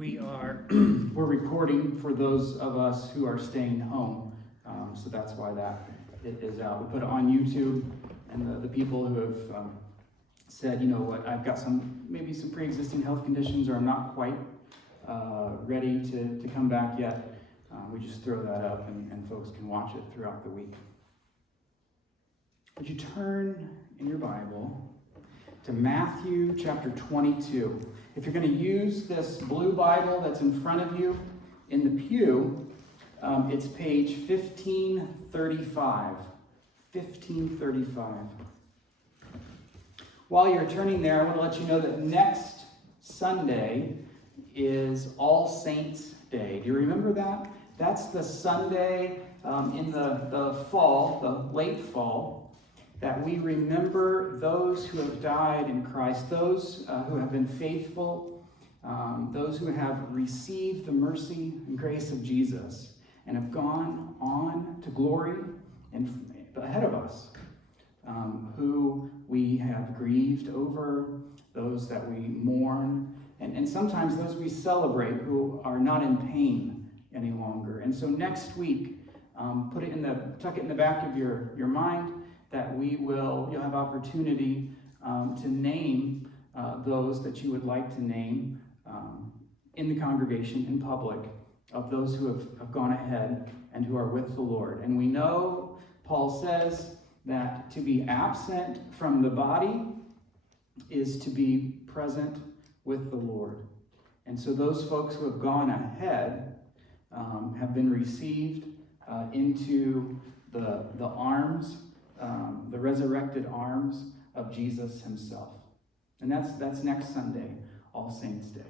We're recording for those of us who are staying home, so that's why it is out. We put it on YouTube, and the people who have said, you know what, I've got maybe some pre-existing health conditions, or I'm not quite ready to come back yet, we just throw that up and folks can watch it throughout the week. Would you turn in your Bible to Matthew chapter 22. If you're going to use this blue Bible that's in front of you in the pew, it's page 1535. 1535. While you're turning there, I want to let you know that next Sunday is All Saints' Day. Do you remember that? That's the Sunday in the fall, the late fall, that we remember those who have died in Christ, those who have been faithful, those who have received the mercy and grace of Jesus and have gone on to glory and ahead of us, who we have grieved over, those that we mourn, and sometimes those we celebrate who are not in pain any longer. And so next week, tuck it in the back of your mind, that you'll have opportunity to name those that you would like to name in the congregation, in public, of those who have gone ahead and who are with the Lord. And we know, Paul says, that to be absent from the body is to be present with the Lord. And so those folks who have gone ahead have been received into the arms, the resurrected arms of Jesus himself. And that's next Sunday, All Saints' Day.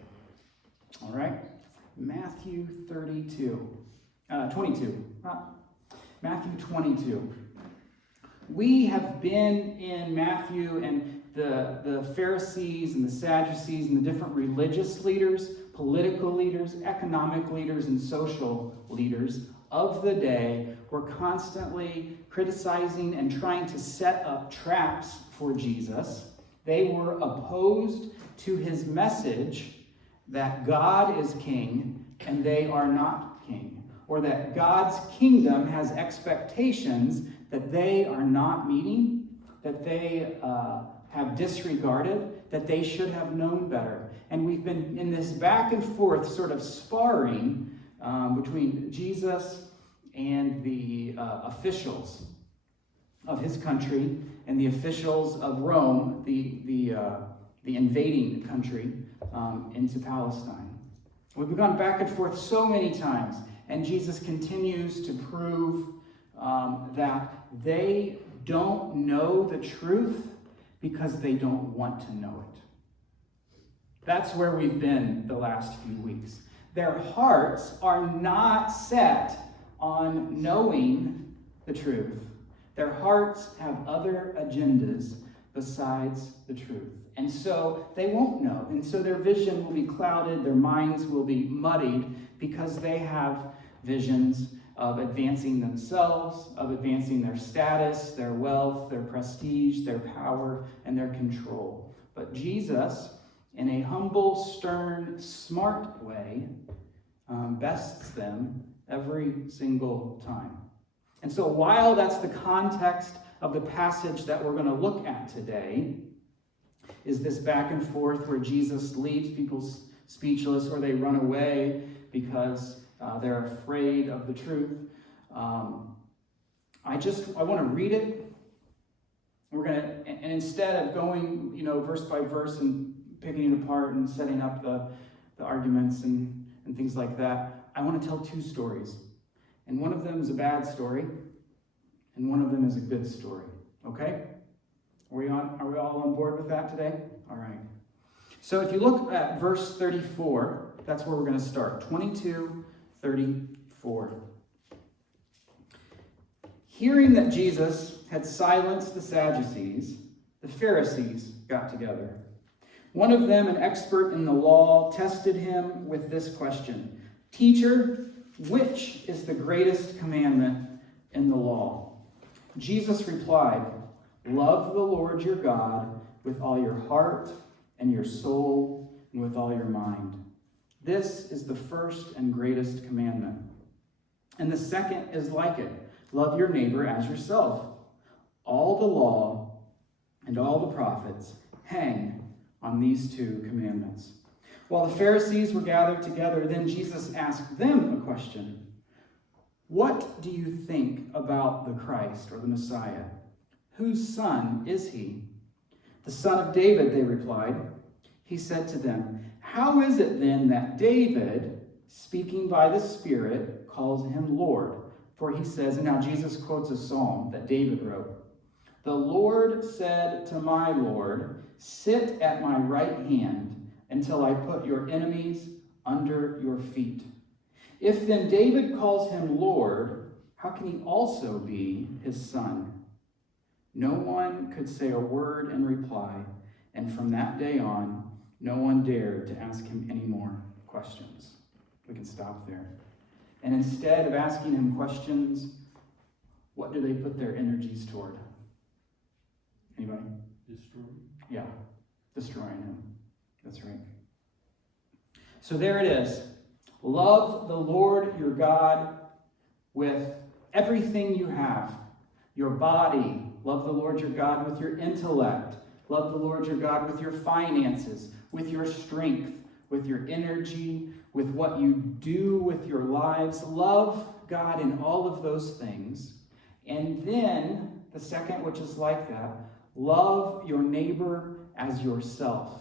All right? Matthew 22. Matthew 22. We have been in Matthew, and the Pharisees and the Sadducees and the different religious leaders, political leaders, economic leaders, and social leaders of the day were constantly criticizing and trying to set up traps for Jesus. They were opposed to his message that God is king and they are not king, or that God's kingdom has expectations that they are not meeting, that they have disregarded, that they should have known better. And we've been in this back and forth sort of sparring between Jesus and the officials of his country and the officials of Rome, the invading country, into Palestine. We've gone back and forth so many times, and Jesus continues to prove that they don't know the truth because they don't want to know it. That's where we've been the last few weeks. Their hearts are not set on knowing the truth. Their hearts have other agendas besides the truth. And so they won't know. And so their vision will be clouded, their minds will be muddied, because they have visions of advancing themselves, of advancing their status, their wealth, their prestige, their power, and their control. But Jesus, in a humble, stern, smart way, bests them every single time. And so while that's the context of the passage that we're going to look at today, is this back and forth where Jesus leaves people speechless, or they run away because they're afraid of the truth. I want to read it. And instead of going, verse by verse and picking it apart and setting up the arguments and things like that, I want to tell two stories. And one of them is a bad story, and one of them is a good story. Okay? Are we all on board with that today? All right. So if you look at verse 34, that's where we're going to start. 22:34. Hearing that Jesus had silenced the Sadducees, the Pharisees got together. One of them, an expert in the law, tested him with this question: "Teacher, which is the greatest commandment in the law?" Jesus replied, "Love the Lord your God with all your heart and your soul and with all your mind. This is the first and greatest commandment. And the second is like it. Love your neighbor as yourself. All the law and all the prophets hang on these two commandments. While the Pharisees were gathered together, then Jesus asked them a question. What do you think about the Christ, or the Messiah? Whose son is he? The son of David, they replied. He said to them, how is it then that David, speaking by the Spirit, calls him Lord? For he says, and now Jesus quotes a psalm that David wrote. The Lord said to my Lord, sit at my right hand until I put your enemies under your feet. If then David calls him Lord, how can he also be his son? No one could say a word in reply, and from that day on, no one dared to ask him any more questions. We can stop there. And instead of asking him questions, what do they put their energies toward? Anybody? Destroying. Yeah, destroying him. That's right. So there it is. Love the Lord your God with everything you have. Your body. Love the Lord your God with your intellect. Love the Lord your God with your finances, with your strength, with your energy, with what you do with your lives. Love God in all of those things. And then, the second, which is like that, love your neighbor as yourself,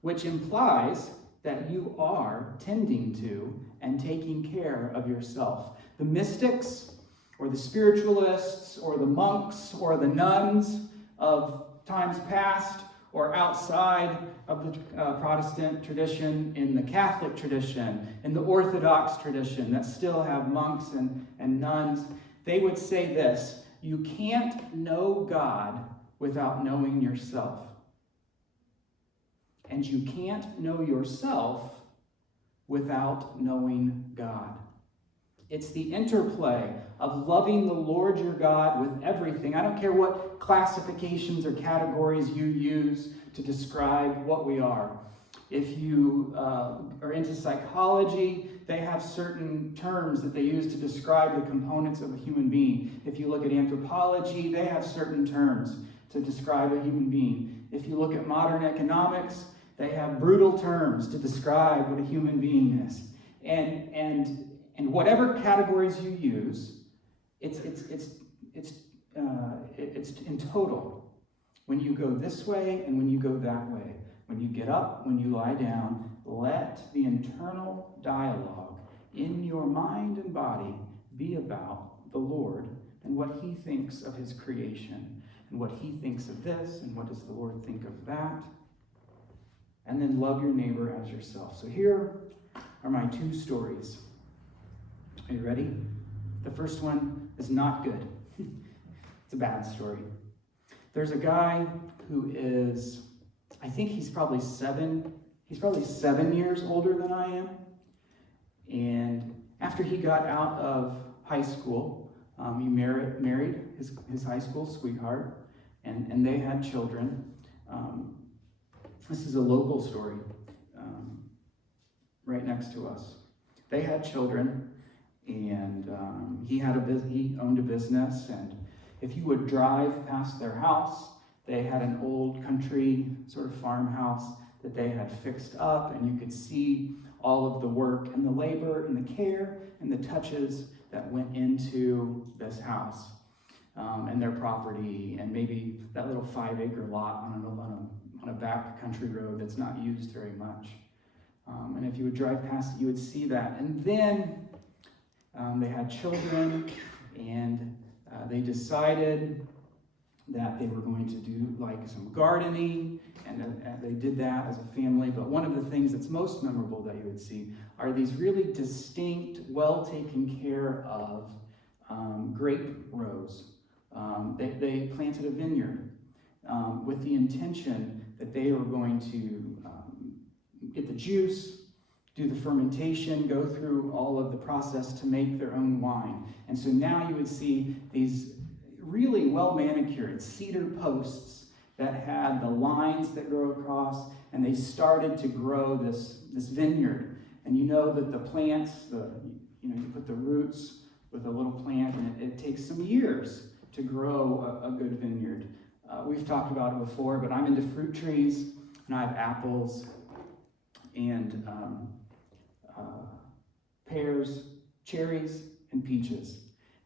which implies that you are tending to and taking care of yourself. The mystics, or the spiritualists, or the monks, or the nuns of times past, or outside of the Protestant tradition, in the Catholic tradition, in the Orthodox tradition that still have monks and nuns, they would say this: you can't know God without knowing yourself. And you can't know yourself without knowing God. It's the interplay of loving the Lord your God with everything. I don't care what classifications or categories you use to describe what we are. If you are into psychology, they have certain terms that they use to describe the components of a human being. If you look at anthropology, they have certain terms to describe a human being. If you look at modern economics, they have brutal terms to describe what a human being is. And whatever categories you use, it's in total. When you go this way and when you go that way, when you get up, when you lie down, let the internal dialogue in your mind and body be about the Lord and what he thinks of his creation and what he thinks of this and what does the Lord think of that. And then love your neighbor as yourself. So here are my two stories. Are you ready? The first one is not good. It's a bad story. There's a guy who is, I think he's probably 7 years older than I am. And after he got out of high school, he married his high school sweetheart, and they had children. This is a local story right next to us. They had children, and he owned a business, and if you would drive past their house, they had an old country sort of farmhouse that they had fixed up, and you could see all of the work and the labor and the care and the touches that went into this house and their property, and maybe that little 5-acre lot on a back country road that's not used very much. And if you would drive past it, you would see that. And then they had children, and they decided that they were going to do like some gardening, and they did that as a family. But one of the things that's most memorable that you would see are these really distinct, well taken care of grape rows. They planted a vineyard with the intention that they were going to get the juice, do the fermentation, go through all of the process to make their own wine. And so now you would see these really well manicured cedar posts that had the lines that go across, and they started to grow this vineyard. And you know that the plants, you put the roots with a little plant, and it takes some years to grow a good vineyard. We've talked about it before, but I'm into fruit trees, and I have apples and pears, cherries, and peaches.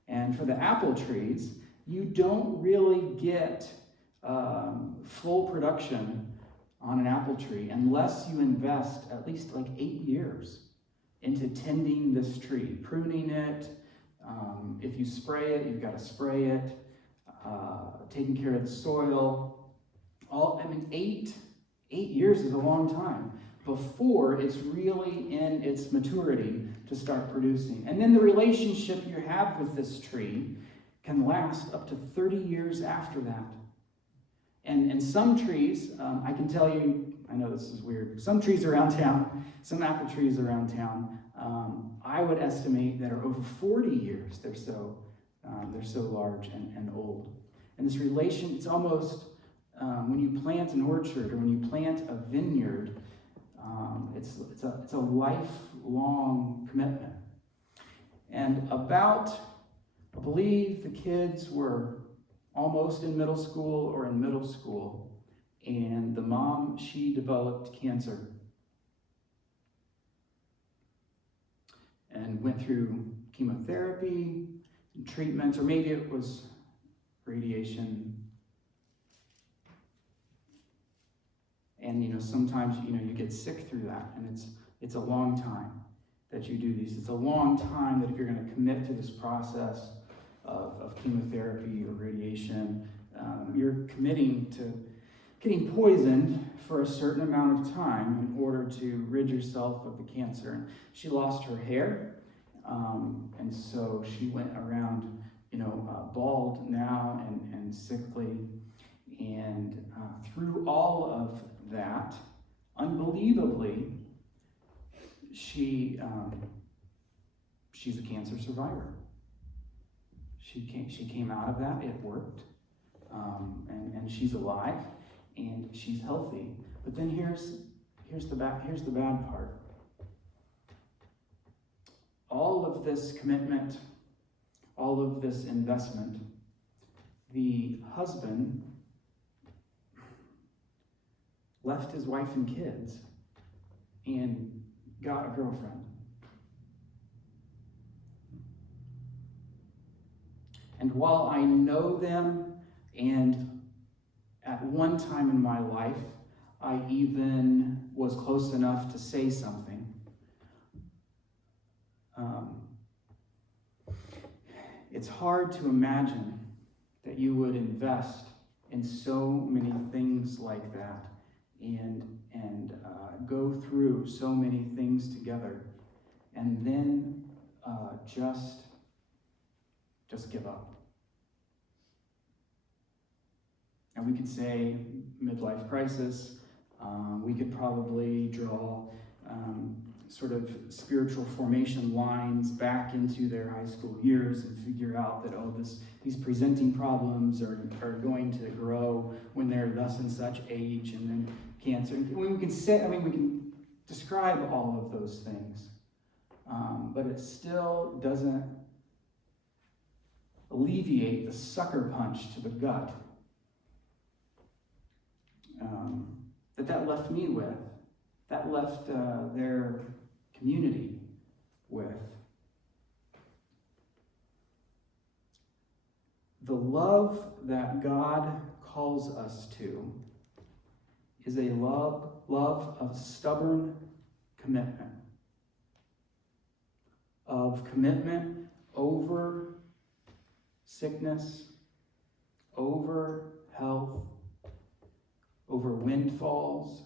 And for the apple trees, you don't really get full production on an apple tree unless you invest at least like 8 years into tending this tree, pruning it. If you spray it, you've got to spray it, taking care of the soil. 8 years is a long time before it's really in its maturity to start producing. And then the relationship you have with this tree can last up to 30 years after that. And some trees, I can tell you, I know this is weird, some trees around town, some apple trees around town, I would estimate that are over 40 years. They're so large and old. And this relation, it's almost, when you plant an orchard or when you plant a vineyard, it's a lifelong commitment. And I believe the kids were almost in middle school or in middle school, and the mom, she developed cancer and went through chemotherapy and treatments, or maybe it was radiation. And sometimes you get sick through that, and it's a long time that you do these. It's a long time that if you're going to commit to this process of chemotherapy or radiation, you're committing to getting poisoned for a certain amount of time in order to rid yourself of the cancer. And she lost her hair, and so she went around, bald now and sickly. And through all of that, unbelievably, she's a cancer survivor. She came out of that. It worked, and she's alive, and she's healthy. But then here's the bad part. All of this commitment, all of this investment, the husband left his wife and kids and got a girlfriend. And while I know them, and at one time in my life, I even was close enough to say something, it's hard to imagine that you would invest in so many things like that and go through so many things together and then just give up. And we could say midlife crisis. We could probably draw sort of spiritual formation lines back into their high school years and figure out that, these presenting problems are going to grow when they're thus and such age, and then cancer. We can describe all of those things, but it still doesn't alleviate the sucker punch to the gut that left me with, that left their community with. The love that God calls us to is a love of stubborn commitment, of commitment over sickness, over health, over windfalls,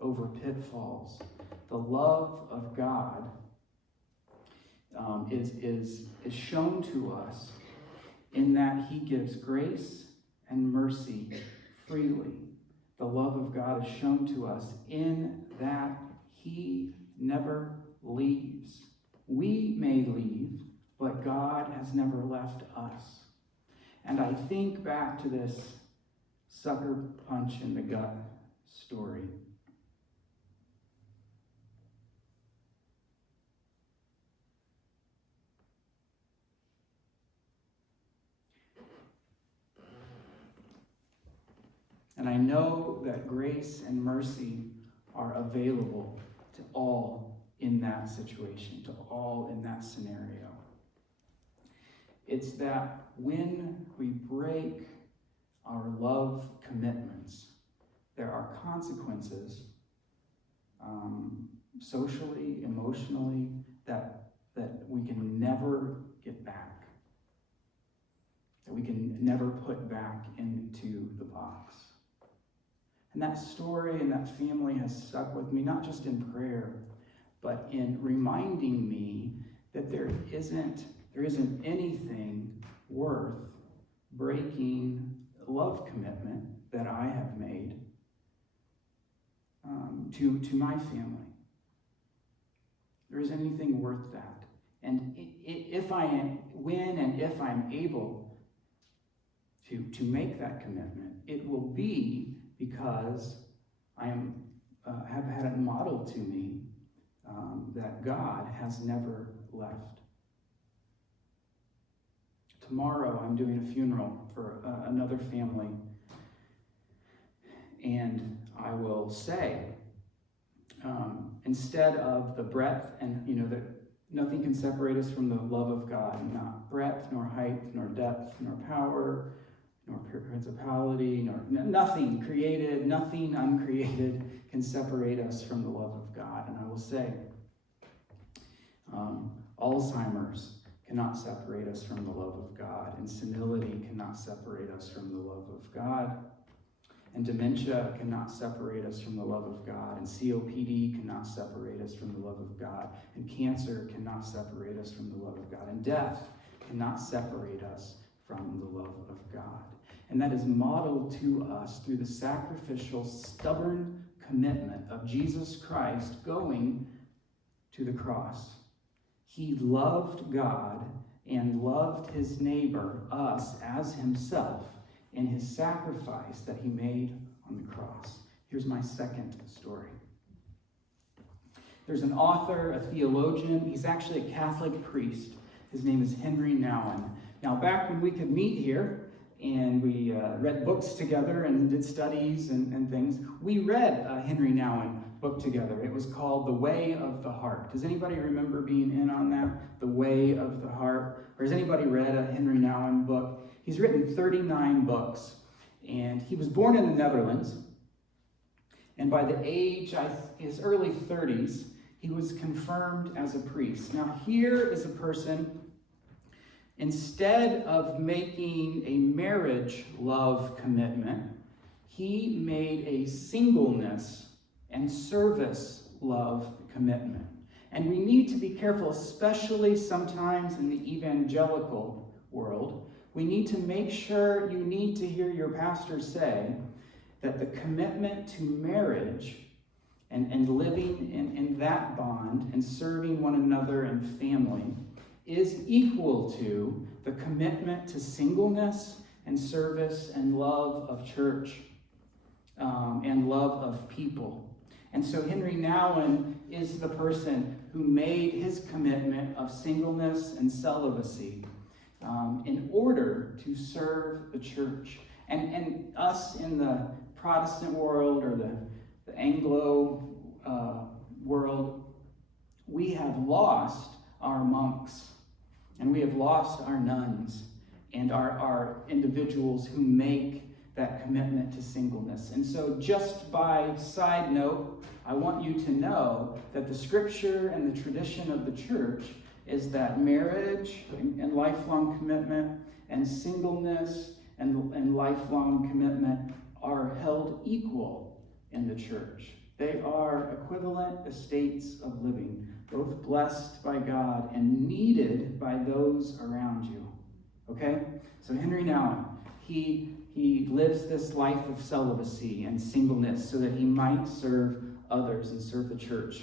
over pitfalls. The love of God is shown to us in that he gives grace and mercy freely. The love of God is shown to us in that he never leaves. We may leave, but God has never left us. And I think back to this sucker punch in the gut story. And I know that grace and mercy are available to all in that situation, to all in that scenario. It's that when we break our love commitments, there are consequences, socially, emotionally, that we can never get back, that we can never put back into the box. And that story and that family has stuck with me, not just in prayer, but in reminding me that there isn't anything worth breaking a love commitment that I have made to my family. There isn't anything worth that. And if I'm able to make that commitment, it will be because I have had it modeled to me that God has never left. Tomorrow I'm doing a funeral for another family, and I will say, instead of the breadth, and that nothing can separate us from the love of God, not breadth, nor height, nor depth, nor power, nor principality, nor nothing created, nothing uncreated can separate us from the love of God. And I will say, Alzheimer's cannot separate us from the love of God, and senility cannot separate us from the love of God, and dementia cannot separate us from the love of God, and COPD cannot separate us from the love of God, and cancer cannot separate us from the love of God, and death cannot separate us from the love of God. And that is modeled to us through the sacrificial, stubborn commitment of Jesus Christ going to the cross. He loved God and loved his neighbor, us, as himself, in his sacrifice that he made on the cross. Here's my second story. There's an author, a theologian. He's actually a Catholic priest. His name is Henry Nouwen. Now, back when we could meet here and we read books together and did studies and things, we read a Henry Nouwen book together. It was called The Way of the Heart. Does anybody remember being in on that? The Way of the Heart? Or has anybody read a Henry Nouwen book? He's written 39 books, and he was born in the Netherlands, and by the age, his early 30s, he was confirmed as a priest. Now here is a person, instead of making a marriage love commitment, he made a singleness and service love commitment. And we need to be careful, especially sometimes in the evangelical world. We need to make sure, you need to hear your pastor say that the commitment to marriage and living in that bond and serving one another and family is equal to the commitment to singleness and service and love of church and love of people. And so Henry Nouwen is the person who made his commitment of singleness and celibacy in order to serve the church. And us in the Protestant world or the Anglo world, we have lost our monks and we have lost our nuns and our individuals who make that commitment to singleness. And so just by side note, I want you to know that the scripture and the tradition of the church is that marriage and lifelong commitment and singleness and lifelong commitment are held equal in the church. They are equivalent estates of living, both blessed by God and needed by those around you. Okay? So Henry Nouwen, he lives this life of celibacy and singleness so that he might serve others and serve the church.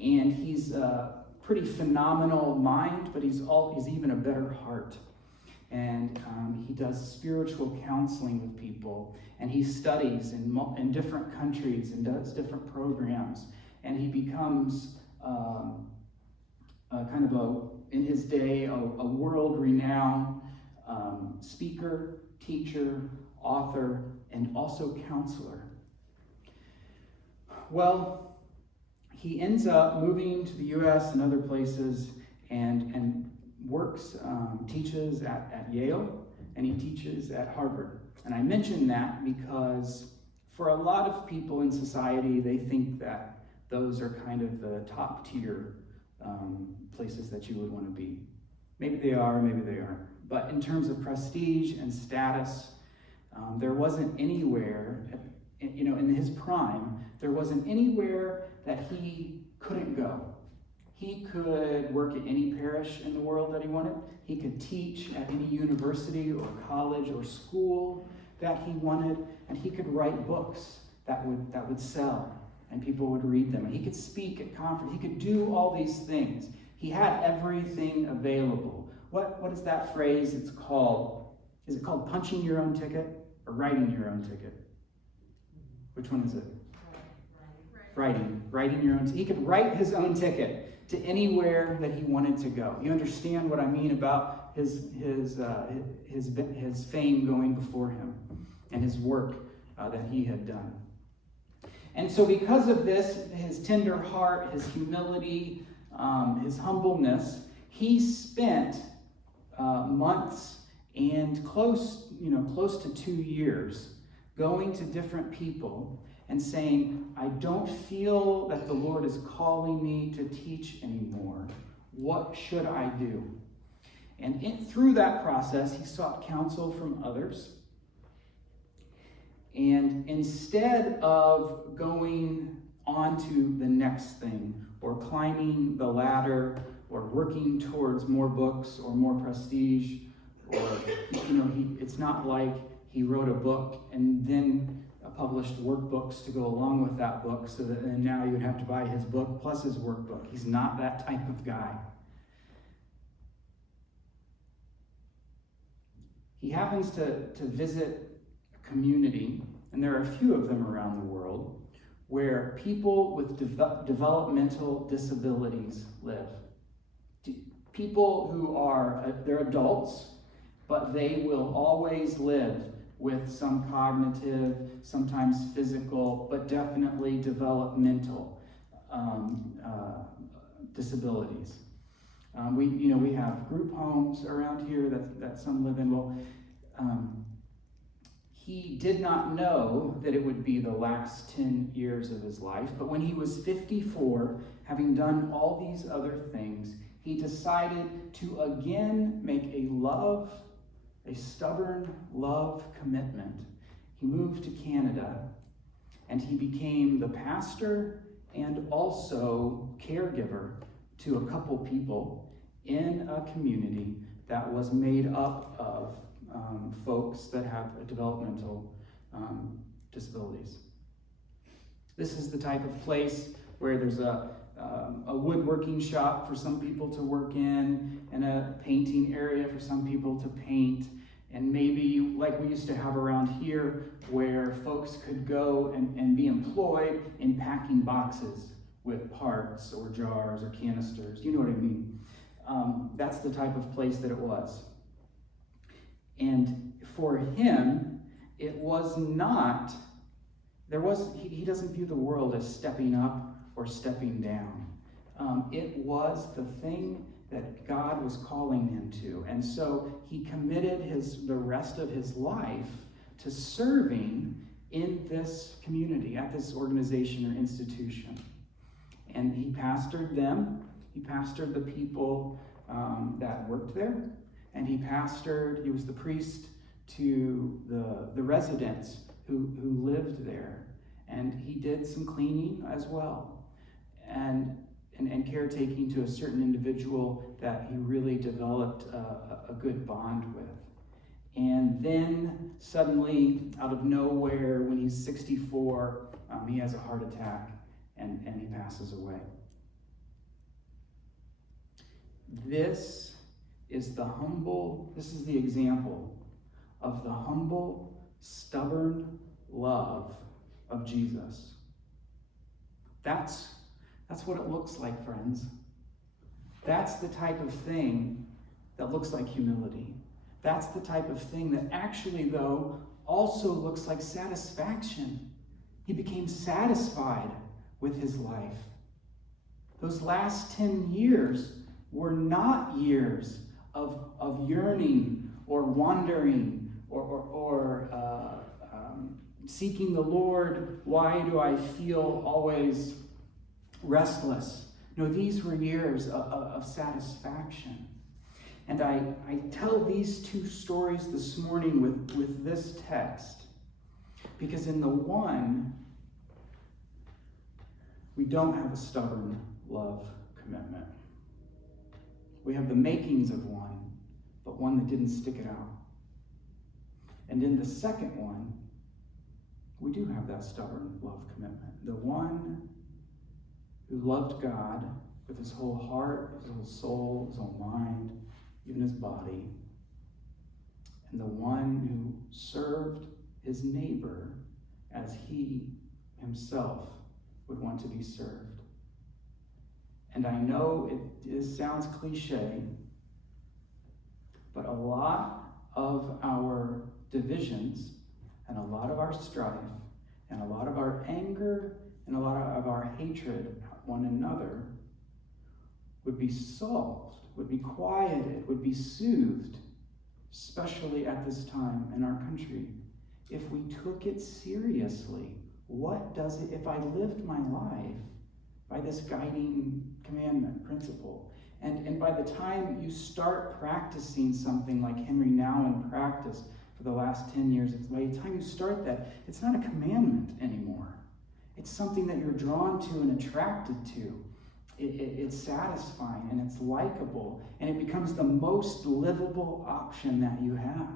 And he's a pretty phenomenal mind, but he's even a better heart. And he does spiritual counseling with people, and he studies in different countries and does different programs, and he becomes in his day, a world-renowned speaker, teacher, author, and also counselor. Well, he ends up moving to the U.S. and other places and works, teaches at Yale, and he teaches at Harvard. And I mention that because for a lot of people in society, they think that those are kind of the top tier places that you would want to be. Maybe they are, maybe they aren't. But in terms of prestige and status, there wasn't anywhere, in his prime, there wasn't anywhere that he couldn't go. He could work at any parish in the world that he wanted. He could teach at any university or college or school that he wanted, and he could write books that would sell and people would read them. And he could speak at conferences. He could do all these things. He had everything available. What is that phrase? It's called. Is it called punching your own ticket or writing your own ticket? Which one is it? Writing your own. He could write his own ticket to anywhere that he wanted to go. You understand what I mean about his fame going before him and his work that he had done. And so because of this, his tender heart, his humility, his humbleness, he spent months and close to 2 years going to different people and saying, I don't feel that the Lord is calling me to teach anymore. What should I do? And through that process, he sought counsel from others. And instead of going on to the next thing, or climbing the ladder, or working towards more books or more prestige, or it's not like he wrote a book and then published workbooks to go along with that book, so that and now you would have to buy his book plus his workbook. He's not that type of guy. He happens to visit a community, and there are a few of them around the world, where people with developmental disabilities live. People who they're adults, but they will always live with some cognitive, sometimes physical, but definitely developmental disabilities. We have group homes around here that some live in. Well, he did not know that it would be the last 10 years of his life, but when he was 54, having done all these other things, he decided to again make a stubborn love commitment. He moved to Canada, and he became the pastor and also caregiver to a couple people in a community that was made up of folks that have developmental disabilities. This is the type of place where there's a woodworking shop for some people to work in, and a painting area for some people to paint, and maybe like we used to have around here, where folks could go and be employed in packing boxes with parts or jars or canisters. You know what I mean? That's the type of place that it was. And for him, it was not, he doesn't view the world as stepping up or stepping down. It was the thing that God was calling him to. And so he committed the rest of his life to serving in this community, at this organization or institution. And he pastored them. He pastored the people that worked there. And he was the priest to the residents who lived there. And he did some cleaning as well. And caretaking to a certain individual that he really developed a good bond with. And then suddenly, out of nowhere, when he's 64, he has a heart attack and he passes away. This is the example of the humble, stubborn love of Jesus. That's what it looks like, friends. That's the type of thing that looks like humility. That's the type of thing that actually, though, also looks like satisfaction. He became satisfied with his life. Those last 10 years were not years of yearning or wandering or seeking the Lord. Why do I feel always restless? No, these were years of satisfaction. And I tell these two stories this morning with this text because in the one, we don't have a stubborn love commitment. We have the makings of one, but one that didn't stick it out. And in the second one, we do have that stubborn love commitment. The one who loved God with his whole heart, his whole soul, his whole mind, even his body. And the one who served his neighbor as he himself would want to be served. And I know it sounds cliche, but a lot of our divisions and a lot of our strife and a lot of our anger and a lot of our hatred at one another would be solved, would be quieted, would be soothed, especially at this time in our country, if we took it seriously. What does it, if I lived my life by this guiding commandment, principle, and by the time you start practicing something like Henry Nouwen practiced for the last 10 years, by the time you start that, it's not a commandment anymore. It's something that you're drawn to and attracted to. It's satisfying and it's likable, and it becomes the most livable option that you have.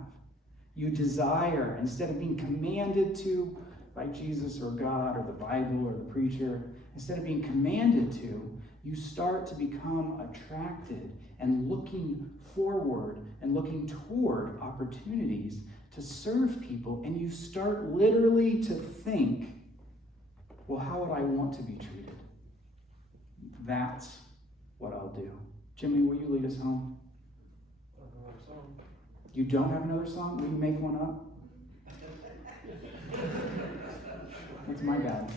You desire, instead of being commanded to by Jesus or God or the Bible or the preacher, instead of being commanded to, you start to become attracted and looking forward and looking toward opportunities to serve people, and you start literally to think, well, how would I want to be treated? That's what I'll do. Jimmy, will you lead us home? Another song. You don't have another song? Will you make one up? That's my bad.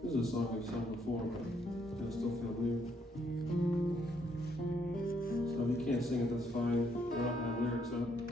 This is a song we've sung before, but it'll still feel new. So if you can't sing it, that's fine. We're not gonna have lyrics up.